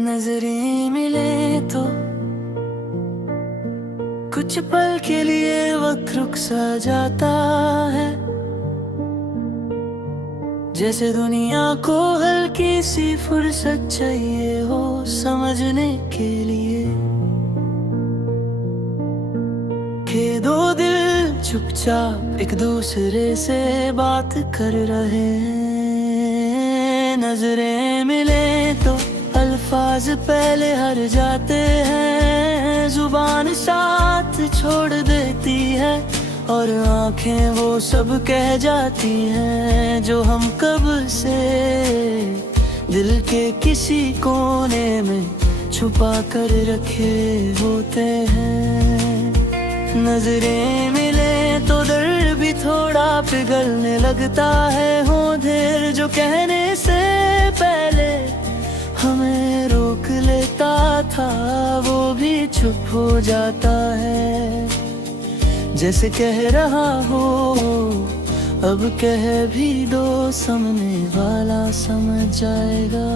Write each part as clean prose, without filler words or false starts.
नजरें मिले तो कुछ पल के लिए वक्त रुक सा जाता है, जैसे दुनिया को हल्की सी फुर्सत चाहिए हो समझने के लिए। के दो दिल चुपचाप एक दूसरे से बात कर रहे हैं। नजरें मिले तो अल्फाज पहले हर जाते हैं, जुबान साथ छोड़ देती है और आंखें वो सब कह जाती हैं जो हम कब से दिल के किसी कोने में छुपा कर रखे होते हैं। नजरें मिले तो दर्द भी थोड़ा पिघलने लगता है, हो देर जो कहने से पहले हमें रोक लेता था वो भी चुप हो जाता है, जैसे कह रहा हो अब कह भी दो सामने वाला समझ जाएगा।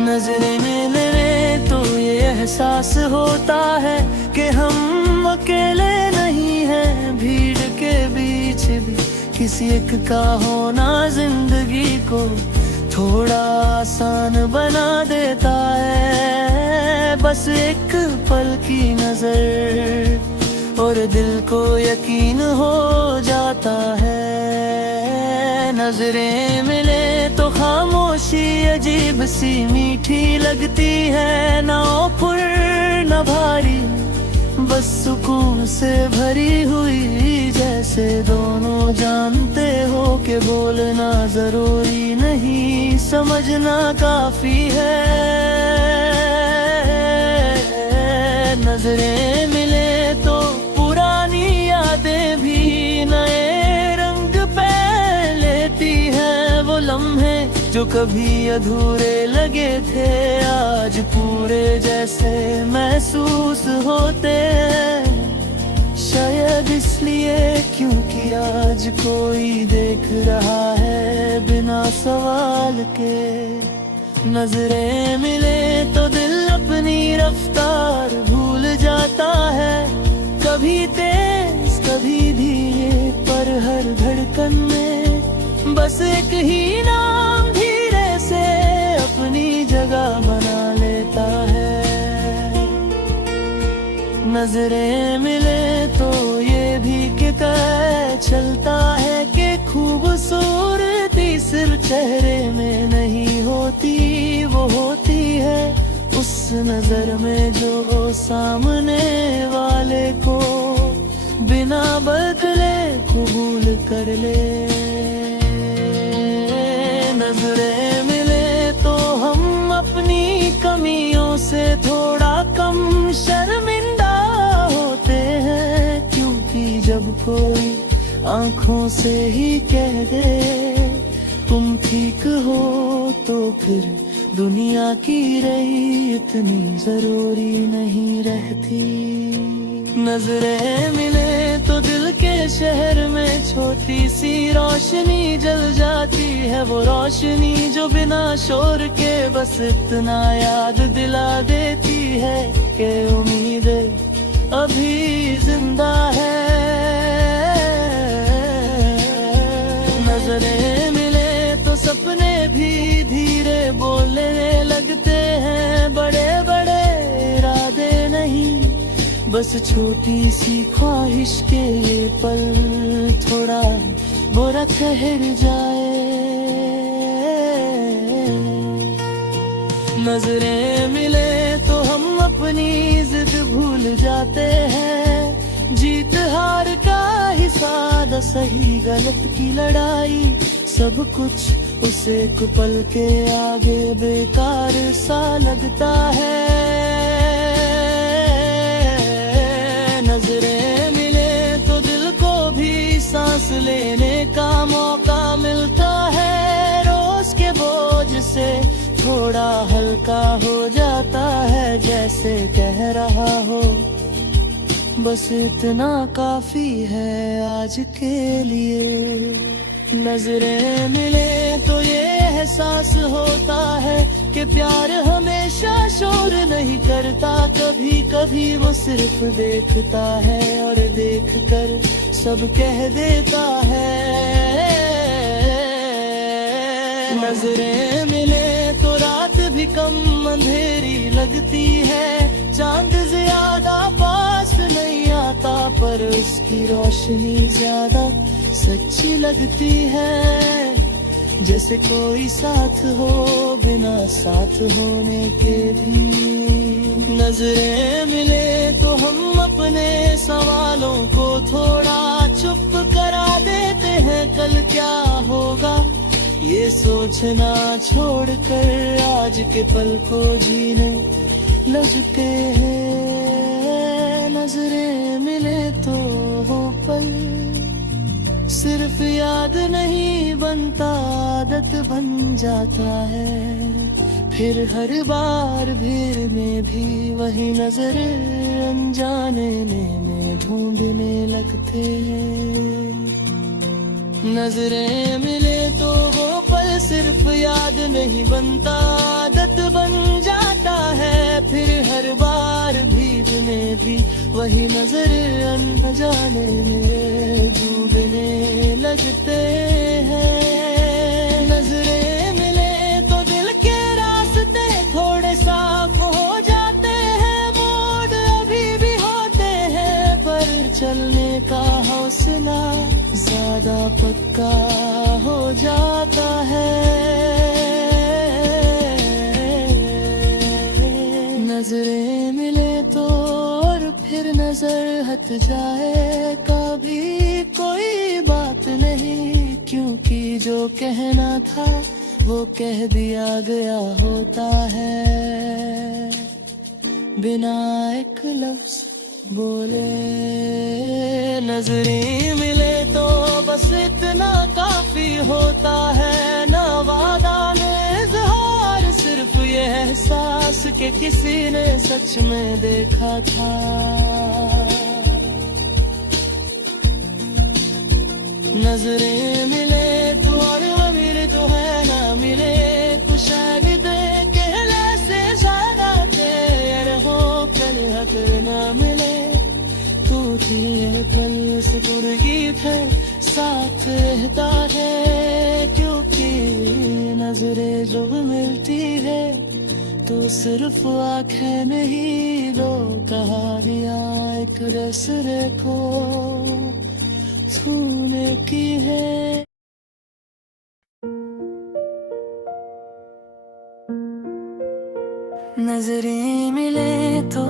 नजरें मिले तो ये एहसास होता है कि हम अकेले नहीं हैं, भीड़ के बीच भी किसी एक का होना जिंदगी को थोड़ा आसान बना देता है। बस एक पल की नजर और दिल को यकीन हो जाता है। नजरें मिले तो खामोशी अजीब सी मीठी लगती है, ना ऑफर ना भारी, बस सुकून से भरी हुई, जैसे दोनों जानते हो कि बोलना जरूरी नहीं, समझना काफी है। नजरें मिले तो पुरानी यादें भी नए रंग पे लेती हैं, वो लम्हे जो कभी अधूरे लगे थे आज पूरे जैसे महसूस होते हैं। शायद इसलिए क्योंकि आज कोई देख रहा है बिना सवाल के। नजरें मिले तो दिल अपनी रफ्तार भूल जाता है, कभी तेज कभी धीरे, पर हर धड़कन में बस एक ही नाम धीरे से अपनी जगह बना लेता है। नजरें मिले तो ये भी कि तय चलता है कि खूबसूरती सिर्फ चेहरे में नहीं होती, वो होती है उस नजर में जो सामने वाले को बिना बदले कबूल कर ले। नजरें मिले तो हम अपनी कमियों से थोड़ा कम शर्मिंदा होते हैं, क्योंकि जब कोई आंखों से ही कह दे तुम ठीक हो तो फिर दुनिया की रही इतनी जरूरी नहीं रहती। नजरें मिले तो दिल के शहर में छोटी सी रोशनी जल जाती है, वो रोशनी जो बिना शोर के बस इतना याद दिला देती है कि उम्मीद अभी जिंदा है। नजरें मिले तो सपने भी धीरे बोलने लगते हैं, बड़े बड़े इरादे नहीं, बस छोटी सी ख्वाहिश के ये पल थोड़ा बुरा ठहर जाए। नजरें मिले तो हम अपनी जिद भूल जाते हैं, जीत हार का ही सादा सही गलत की लड़ाई, सब कुछ उसे एक पल के आगे बेकार सा लगता है। नजरें मिले तो दिल को भी सांस लेने का मौका मिलता है, रोज के बोझ से थोड़ा हल्का हो जाता है, जैसे कह रहा हो बस इतना काफी है आज के लिए। नजरें मिले तो ये एहसास होता है के प्यार हमेशा शोर नहीं करता, कभी कभी वो सिर्फ देखता है और देख कर सब कह देता है। नजरें मिले तो रात भी कम अंधेरी लगती है, चांद ज्यादा पास नहीं आता पर उसकी रोशनी ज्यादा सच्ची लगती है। जैसे कोई साथ हो बिना साथ होने के भी। नजरें मिले तो हम अपने सवालों को थोड़ा चुप करा देते हैं, कल क्या होगा ये सोचना छोड़कर आज के पल को जीने लगते हैं। नजरें मिले तो वो पल सिर्फ याद नहीं बनता, आदत बन जाता है। फिर हर बार भीड़ में भी वही नजर अनजाने में ढूंढने लगते हैं। नजरें मिले तो वो पल सिर्फ याद नहीं बनता, आदत बन जाता है। फिर हर बार भीड़ में भी वही नजर अनजाने में ढूंढने लगते हैं। नजरें मिले तो दिल के रास्ते थोड़े साफ हो जाते हैं, मोड़ अभी भी होते हैं पर चलने का हौसला ज्यादा पक्का हो जाता है। नजरें मिले तो और फिर नजर हट जाए, कभी कोई बात नहीं, क्योंकि जो कहना था वो कह दिया गया होता है। बिना एक लफ्ज बोले नजरें मिले तो बस इतना काफी होता है, ना वादा न इज़हार, सिर्फ ये एहसास के किसी ने सच में देखा था। नजरें मिले तो और अमीर तो है ना मिले, कुछ शायद कहला से ज्यादा तेरे हो कल हक ना मिले। तू थी ये पल सुपुर्गी थे साथ रहता है, क्योंकि नजरें जो मिलती है तो सिर्फ आंखें नहीं दो कहानियां एक दूसरे को छूने की है। नजरें मिले तो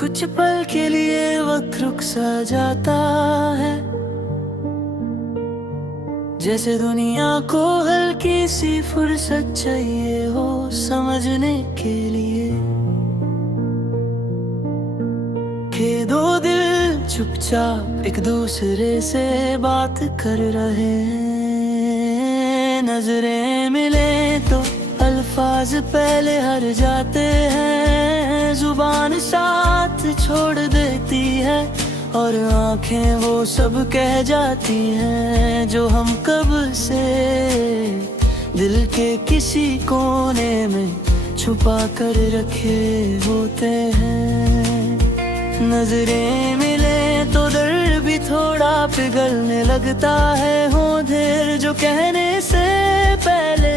कुछ पल के लिए वक्त रुक सा जाता है, जैसे दुनिया को हल्की सी फुर्सत चाहिए हो समझने के लिए। के दो दिल चुपचाप एक दूसरे से बात कर रहे हैं। नजरें मिले तो अल्फाज पहले हर जाते हैं, जुबान साथ छोड़ देती है और आंखें वो सब कह जाती हैं जो हम कब से दिल के किसी कोने में छुपा कर रखे होते हैं। नजरें मिले तो दर्द भी थोड़ा पिघलने लगता है, हो देर जो कहने से पहले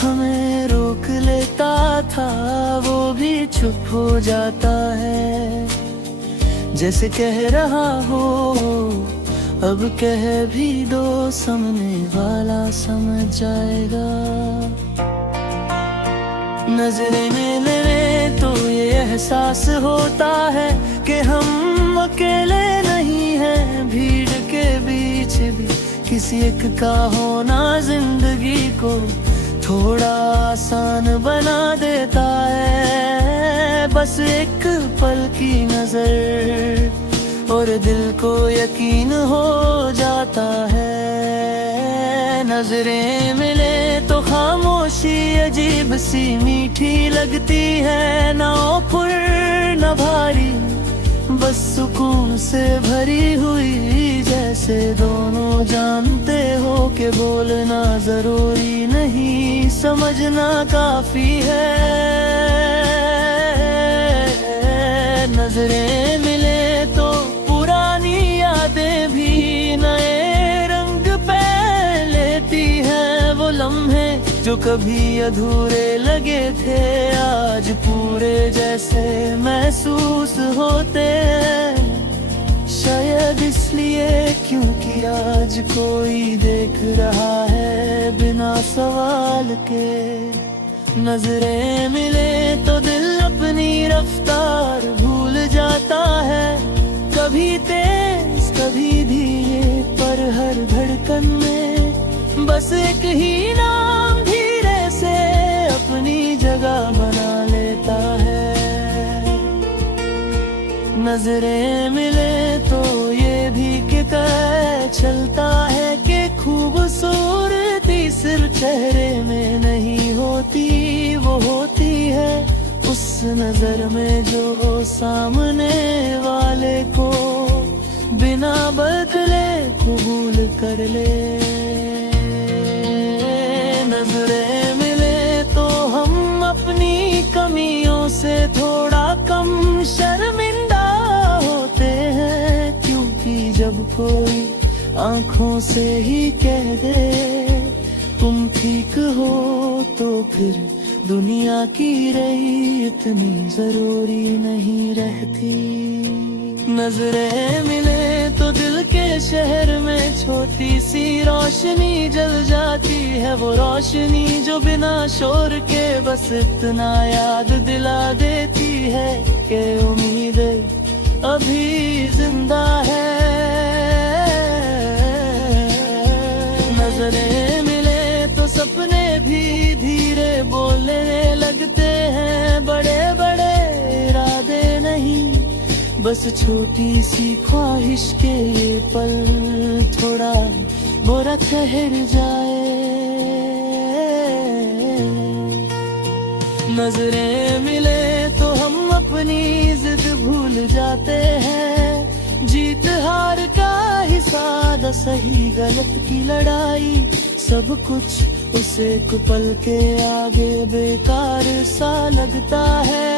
हमें रोक लेता था वो भी चुप हो जाता है। जैसे कह रहा हो अब कह भी दो, सामने वाला समझ जाएगा। नजरें मिले तो ये एहसास होता है कि हम अकेले नहीं हैं, भीड़ के बीच भी किसी एक का होना जिंदगी को थोड़ा आसान बना देता है। बस एक पल की नजर और दिल को यकीन हो जाता है। नजरें मिले तो खामोशी अजीब सी मीठी लगती है, ना फुर न भारी, बस सुकून से भरी हुई, जैसे दोनों जानते हो के बोलना जरूरी नहीं, समझना काफी है। नजरें मिले तो पुरानी यादें भी नए रंग पहन लेती हैं। वो लम्हे जो कभी अधूरे लगे थे आज पूरे जैसे महसूस होते हैं। शायद इसलिए क्योंकि आज कोई देख रहा है बिना सवाल के। नजरें मिले तो दिल अपनी रफ्तार भूल जाता है, कभी तेज कभी धीरे, पर हर धड़कन में बस एक ही नाम धीरे से अपनी जगह बना लेता है। नजरें मिले तो ये भी पता चलता है कि खूबसूरती सिर्फ चेहरे में नहीं होती, वो होती है उस नजर में जो सामने वाले को बिना बदले कबूल कर ले। नजरें मिले तो हम अपनी कमियों से थोड़ा कम शर्मिंदा होते हैं, क्योंकि जब कोई आंखों से ही कह दे तुम ठीक हो तो फिर दुनिया की रही इतनी जरूरी नहीं रहती। नजरें मिले तो दिल के शहर में छोटी सी रोशनी जल जाती है, वो रोशनी जो बिना शोर के बस इतना याद दिला देती है कि उम्मीद अभी जिंदा है। नजरें मिले तो सपने भी धीरे बोलने लगते हैं, बड़े बड़े इरादे नहीं बस छोटी सी ख्वाहिश के ये पल थोड़ा बुरा ठहर जाए। नजरें मिले तो हम अपनी जिद भूल जाते हैं, जीत हार का हिसाब सही गलत की लड़ाई सब कुछ उसे पल के आगे बेकार सा लगता है।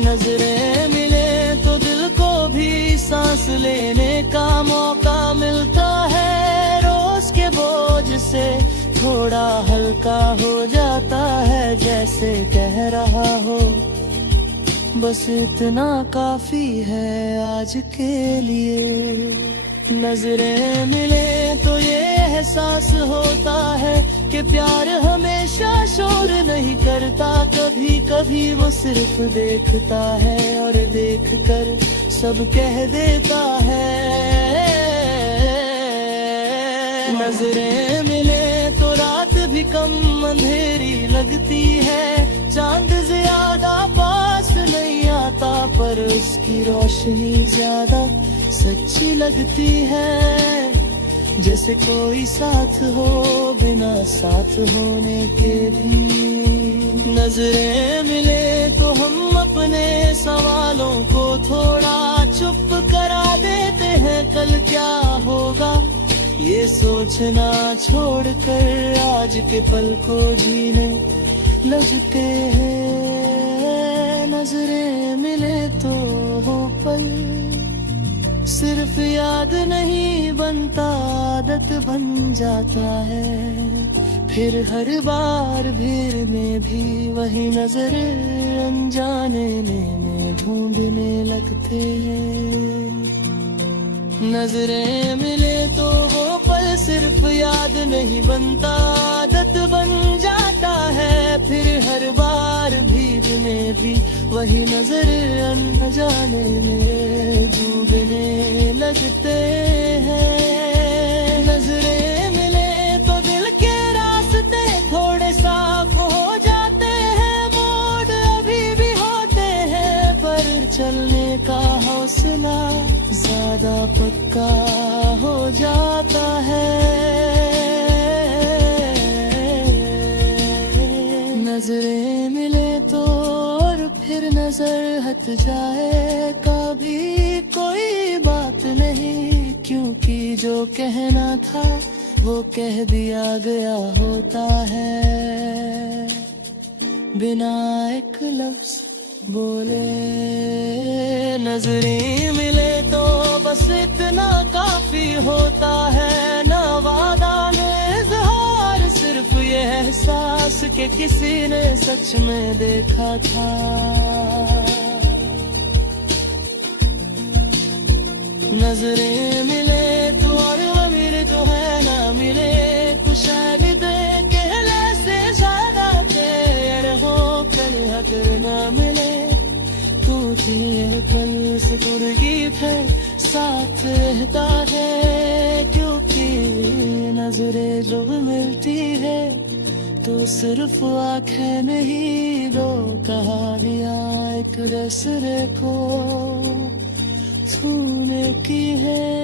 नजरें मिले तो दिल को भी सांस लेने का मौका मिलता है, रोज के बोझ से थोड़ा हल्का हो जाता है, जैसे कह रहा हो बस इतना काफी है आज के लिए। नजरें मिले तो ये एहसास होता है कि प्यार हमेशा शोर नहीं करता, कभी कभी वो सिर्फ देखता है और देखकर सब कह देता है। नजरें मिले तो रात भी कम अंधेरी लगती है, चांद ज्यादा पास नहीं आता पर उसकी रोशनी ज्यादा सच्ची लगती है, जैसे कोई साथ हो बिना साथ होने के भी। नजरें मिले तो हम अपने सवालों को थोड़ा चुप करा देते हैं, कल क्या होगा ये सोचना छोड़कर आज के पल को जीने लगते हैं। नजरें मिले तो वो पल सिर्फ याद नहीं बनता आदत बन जाता है, फिर हर बार भीड़ में भी वही नजर अनजाने में ढूंढने लगते हैं। नजरें मिले तो वो पल सिर्फ याद नहीं बनता आदत बन जाता है, फिर हर बार भीड़ में भी वही नजर अनजाने में डूबने लगते हैं। नजरें मिले तो दिल के रास्ते थोड़े साफ हो जाते हैं, मोड़ अभी भी होते हैं पर चलने का हौसला ज्यादा पक्का हो जाता है। नजरें मिले तो और फिर नजर हट जाए, कभी कोई बात नहीं क्योंकि जो कहना था वो कह दिया गया होता है, बिना एक लफ्ज़ बोले। नजरें मिले तो बस इतना काफी होता है, न वादा न इज़हार, सिर्फ ये एहसास कि किसी ने सच में देखा था। नजरें मिले तो और अमीर जो है ना मिले, तो शायद देखे से ज्यादा तेरे हो कर हकर ना मिले। टूटी है पल से कुर्गी फिर साथ रहता है, क्योंकि नजरें जो मिलती है तो सिर्फ आंखें नहीं, दो कहानियां एक दूसरे को छूने की है।